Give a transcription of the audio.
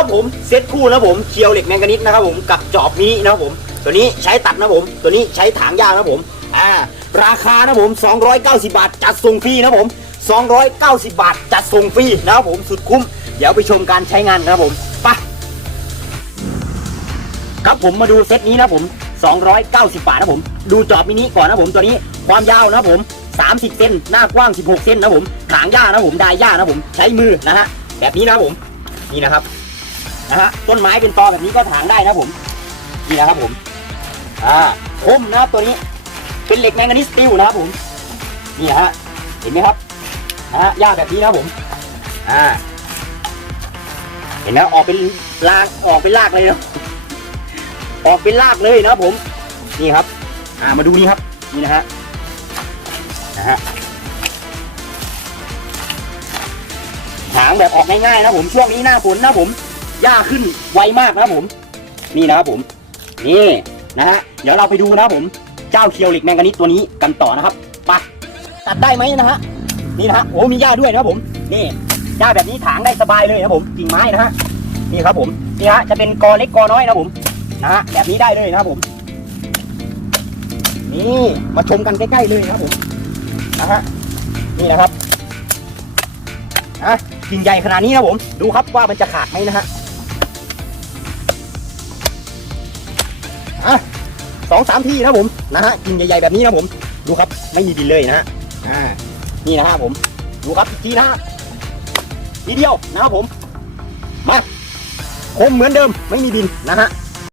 ครับผมเซตคู่นะผมเคียวเหล็กแมงกานิสนะครับผมกับจอบมินินะครับผม ตัวนี้ใช้ตัดนะผม ตัวนี้ใช้ถางยางนะผมอ่าราคานะครับผม 290 บาท จัดส่งฟรีนะครับผม 290 บาท จัดส่งฟรีนะครับผมสุดคุ้ม เดี๋ยวไปชมการใช้งานนะครับผมไปครับผมมาดูเซตนี้นะครับผม 290 บาทนะผม ดูจอบมินิก่อนนะผมตัวนี้ความยาวนะผม 30 เซนหน้ากว้าง 16 เซนนะผมถางหญ้านะผมดายหญ้านะผม ใช้มือนะฮะแบบนี้นะผม นี่นะครับ นะฮะต้นไม้เป็นตอแบบนี้ก็ถางได้นะผมนี่นะครับผมอ่าคมนะครับตัวนี้เป็นเหล็กแมงกานีสตีลนะครับผมนี่ฮะเห็นไหมครับนะฮะหญ้าแบบนี้นะครับผมอ่าเห็นไหมออกเป็นรากออกเป็นรากเลยนะออกเป็นรากเลยนะครับผมนี่ครับ อ่ามาดูนี่ครับนี่นะฮะนะฮะหางแบบออกง่ายๆนะผมช่วงนี้หน้าฝนนะผม หญ้าขึ้นไวมากนะครับผม นี่นะครับผม นี่นะฮะ เดี๋ยวเราไปดูนะครับผม เจ้าเคียวเหล็กแมงกานิสตัวนี้กันต่อนะครับไปตัดได้ไหมนะฮะ นี่นะฮะ โอ้ มีหญ้าด้วยนะครับผม นี่หญ้าแบบนี้ถางได้สบายเลยนะครับผม กิ่งไม้นะฮะ นี่ครับผม นี่ฮะ จะเป็นกอเล็กกอน้อยนะครับผม นะฮะ แบบนี้ได้เลยนะครับผม นี่มาชมกันใกล้ๆเลยนะครับผม นะฮะ นี่นะครับอะกิ่งใหญ่ขนาดนี้นะผม ดูครับว่ามันจะขาดไหมนะฮะ อะสองสามที่นะผมนะฮะกินใหญ่ๆแบบนี้นะผม ดูครับไม่มีดินเลยนะฮะอ่านี่นะฮะผม ดูครับอีกทีนะฮะทีเดียวนะครับผมมาคมเหมือนเดิมไม่มีดินนะฮะ